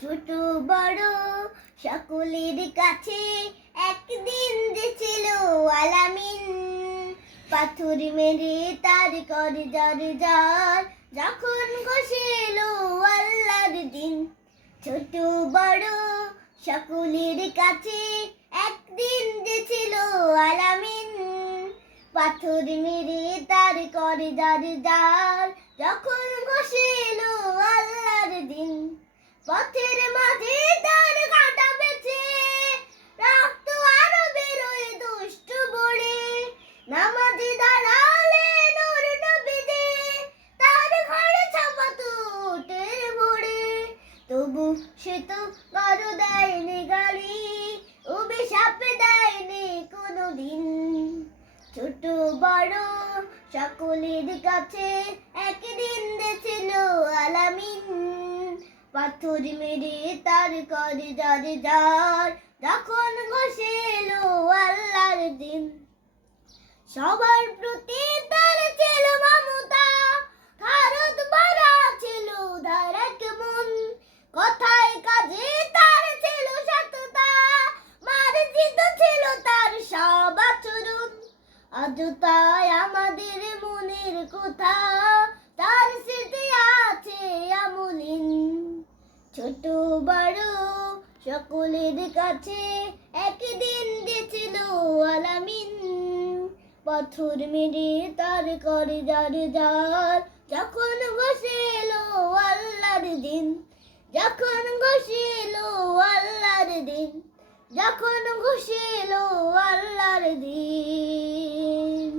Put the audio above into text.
ছোট বড় সকলের কাছে একদিন যে ছিল আলামিন। পাথর মেরে তার করে যার যার যখন ঘষেল আল্লাহর দিন। ছোট বড় সকলের কাছে একদিন যে ছিল আলামিন। পাথর মেরে তার করে যার যার যখন ঘষেল আল্লাহর দিন। পথের মাঝে তার কাটা বেছে রক্ত আরো বেরোয় দুষ্ট বড়ে। নামাজে দাঁড়ালে নূর নবীজি তার ঘরে ছাপাতো উটের ভরে। তবু সে তো কারো দেয়নি গালি, অভিশাপে দেয়নি কোনোদিন। ছোট বড় সকলের কাছে একদিন ছিল আলামিন। পাথর মেরে তার করে যার যার যখন ঘষেল আল্লাহর দিন। সবার প্রতি তার ছিল মমতা, খারত ভরা ছিল তার এক মন। কথায় কাজে তার ছিল সততা, মার্জিত ছিল তার সব আচরণ। আজও তাই আমাদের মনের কথা তার স্মৃতি আছে আমলিন। ছোট বড় সকলের কাছে একদিন দিয়েছিল আলামিন। পাথর মেরে তার করে যার যার যখন ঘষেল আল্লাহর দিন। যখন ঘষেল আল্লাহর দিন, যখন ঘষেল আল্লাহর দিন।